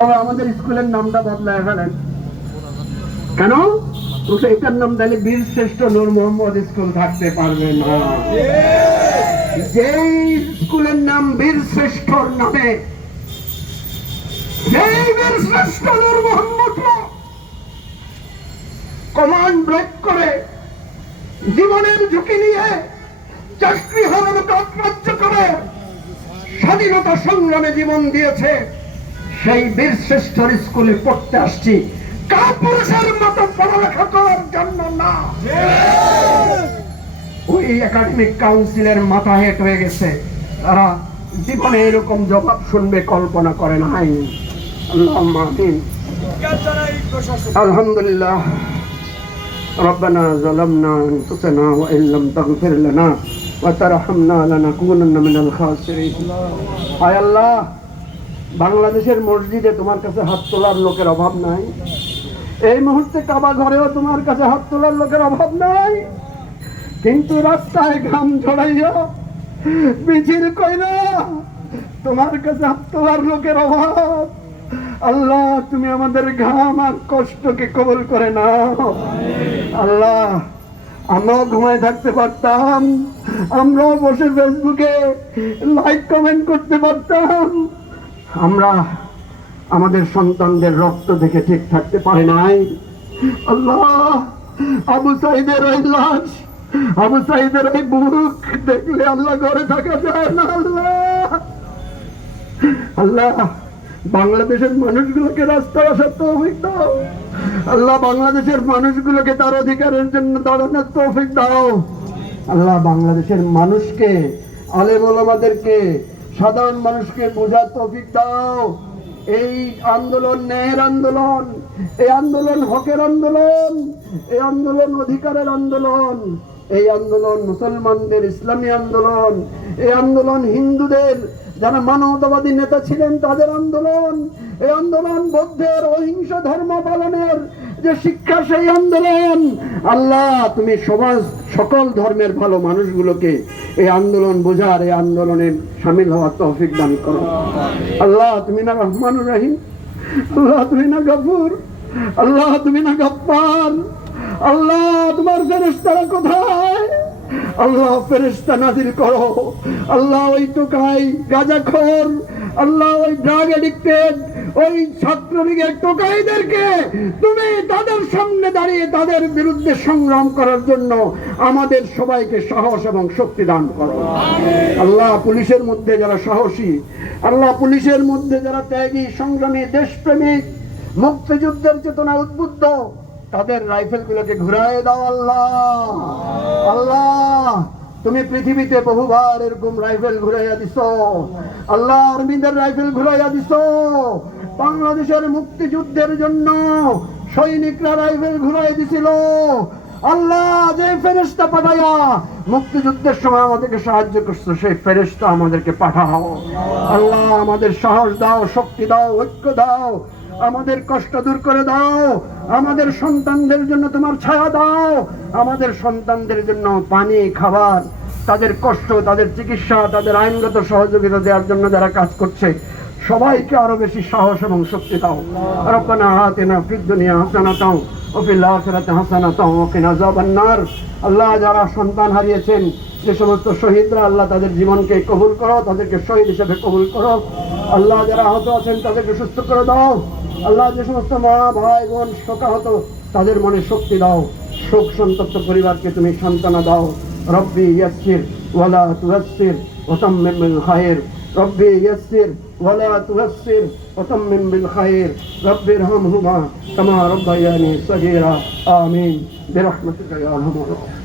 আমাদের স্কুলের নামটা বদলায় ফেলেন কেন? এটার নাম তাহলে বীর শ্রেষ্ঠ নূর মোহাম্মদ স্কুল থাকতে পারবে না। যেই স্কুলের নাম বীর শ্রেষ্ঠর নামে, যেই বীর শ্রেষ্ঠ নূর মোহাম্মদ কমান্ড ব্রেক করে জীবনের ঝুঁকি নিয়ে চাকরি হারানো কাজ করে স্বাধীনতা সংগ্রামে জীবন দিয়েছে, সেই বীর শ্রেষ্ঠর স্কুলে পড়তে আসছি কাপুরুষের মতো পড়ালেখা করার জন্য না। ওই একাডেমিক কাউন্সিলের মাথা হেট হয়ে গেছে, তারা জীবনে এরকম জবাব শুনবে কল্পনা করে নাই। আল্লাহুম্মা আমিন। আলহামদুলিল্লাহ। ربنا ظلمنا أنفسنا وإن لم تغفر لنا وترحمنا لنكونن من الخاسرين। আয় আল্লাহ, বাংলাদেশের মসজিদে তোমার কাছে হাত তোলার লোকের অভাব নাই, এই মুহূর্তে কাবা ঘরেও তোমার কাছে হাত তোলার লোকের অভাব নাই, কিন্তু রাস্তায় ঘাম ঝরাইয়া মিছিল কইরা তোমার কাছে হাত তোলার লোকের অভাব। আল্লাহ, তুমি আমাদের ঘাম আর কষ্টকে কবুল করে নাও। আল্লাহ, আমরাও ঘুমায় থাকতে পারতাম, আমরাও বসে ফেসবুকে লাইক কমেন্ট করতে পারতাম, আমরা আমাদের সন্তানদের রক্ত দেখে ঠিক থাকতে পারি নাই। আল্লাহ, আবু সাইদের ওই লাশ, আবু সাইদের ওই বুক দেখলে আল্লাহ ঘরে থাকা যায় না। আল্লাহ, আল্লাহ, বাংলাদেশের মানুষগুলোকে রাস্তায় আসার তৌফিক দাও। আল্লাহ, বাংলাদেশের মানুষগুলোকে তার অধিকারের জন্য দাঁড়ানোর তৌফিক দাও। আল্লাহ, বাংলাদেশের মানুষকে, আলেম ওলামাদেরকে, সাধারণ মানুষকে বোঝার তৌফিক দাও। এই আন্দোলন ন্যায়ের আন্দোলন, এই আন্দোলন হকের আন্দোলন, এই আন্দোলন অধিকারের আন্দোলন, এই আন্দোলন মুসলমানদের ইসলামী আন্দোলন, এই আন্দোলন হিন্দুদের যারা মানবতাবাদী নেতা ছিলেন তাদের আন্দোলন, এই আন্দোলন বৌদ্ধের অহিংস ধর্ম পালনের যে শিক্ষা, সেই আন্দোলন। আল্লাহ, তুমি সমাজ সকল ধর্মের ভালো মানুষগুলোকে এই আন্দোলন বোঝার, এই আন্দোলনে সামিল হওয়ার তৌফিক দান করো। আল্লাহ, তুমি না রহমানুর রহিম, আল্লাহ তুমি না গফুর, আল্লাহ তুমি না গফফার। আল্লাহ, তোমার ফেরেশতারা কোথায়? আল্লাহ, ফেরেশতা নাজিল করো। আল্লাহ, ওই টোকাই গাঁজাখোর, আল্লাহ ওই ড্রাগ এডিক্টেড, ওই ছাত্রলীগের টোকাইদেরকে তুমি তাদের সামনে দাঁড়িয়ে তাদের বিরুদ্ধে সংগ্রাম করার জন্য আমাদের সবাইকে সাহস এবং শক্তি দান করো। আল্লাহ, পুলিশের মধ্যে যারা সাহসী, আল্লাহ পুলিশের মধ্যে যারা ত্যাগী, সংগ্রামী, দেশপ্রেমিক, মুক্তিযুদ্ধের চেতনা উদ্বুদ্ধ, তাদের রাইফেল গুলোকে ঘুরায় দাও। আল্লাহ, আল্লাহ তুমি পৃথিবীতে বহুবার এরকম রাইফেল ঘুরাইয়া দিছো। আল্লাহ, আর্মিদের রাইফেল ঘুরাইয়া দিছো, বাংলাদেশের মুক্তিযুদ্ধের জন্য সৈনিকরা রাইফেল ঘুরাই দিছিল। আল্লাহ, যে ফেরেশতা পাঠাইয়া মুক্তিযুদ্ধের সময় আমাদেরকে সাহায্য করছো, সেই ফেরেশতা আমাদেরকে পাঠাও। আল্লাহ, আমাদের সাহস দাও, শক্তি দাও, ঐক্য দাও, আমাদের কষ্ট দূর করে দাও, আমাদের সন্তানদের জন্য তোমার ছায়া দাও, আমাদের সন্তানদের জন্য পানি, খাবার, তাদের কষ্ট, তাদের চিকিৎসা, তাদের আইনগত সহযোগিতা দেওয়ার জন্য যারা কাজ করছে সবাইকে আরো বেশি সাহস এবং শক্তি দাও। রব্বানা আতিনা ফিদ দুনিয়া হাসানাতাও ওয়া ফিল আখিরাতি হাসানাতাও ওয়া কিনা আযাবান নার। আল্লাহ, যারা সন্তান হারিয়েছেন, যে সমস্ত শহীদরা, আল্লাহ তাদের জীবনকে কবুল করো, তাদেরকে শহীদ হিসেবে কবুল করো। আল্লাহ, যারা আহত আছেন তাদেরকে সুস্থ করে দাও। আল্লাহ, যে সমস্ত মা, ভাই, বোন শোকাহত, তাদের মনে শক্তি দাও। শোক সন্তপ্ত পরিবারকে তুমি সান্ত্বনা দাও। রব্বি ইয়াসসির ওয়ালা তুয়াসসির ওয়া তাম্মিম বিল খায়র। রব্বি ইয়াসসির ওয়ালা তুয়াসসির ওয়া তাম্মিম বিল খায়র। রব্বি ইরহামহুমা কামা রাব্বায়ানি সগীরা। আমিন বিরহমাতিকা ইয়া আরহামার রাহিমিন।